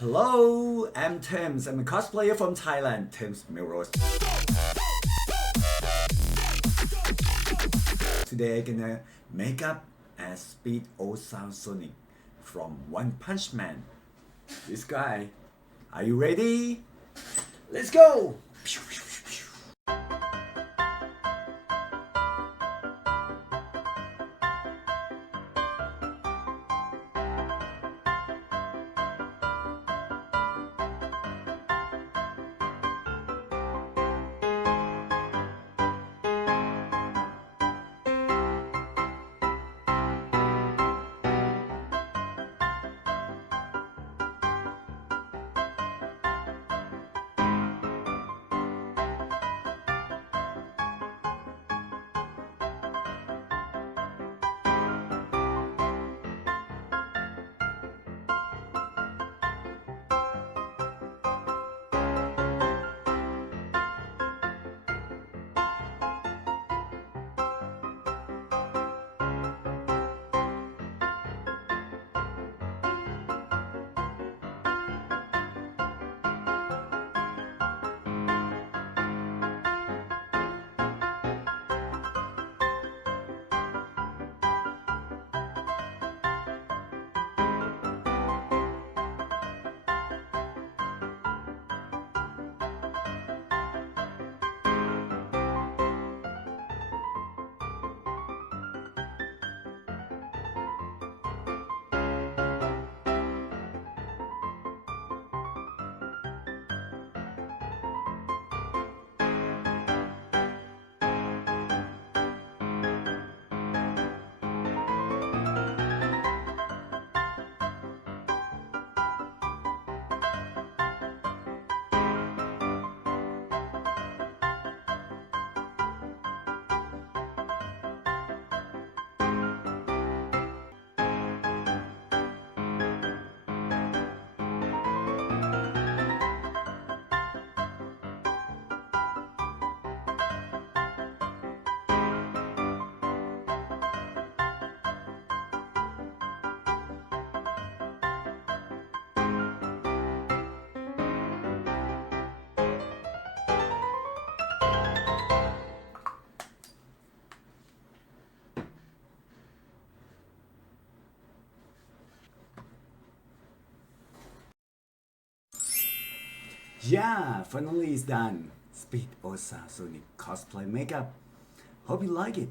Hello, I'm Thames. I'm a cosplayer from Thailand, Thames Malerose. Today I'm gonna make up as Speed Sound Sonic from One Punch Man. This guy. Are you ready? Let's go! Yeah, finally it's done. Speed Sound Sonic cosplay makeup. Hope you like it.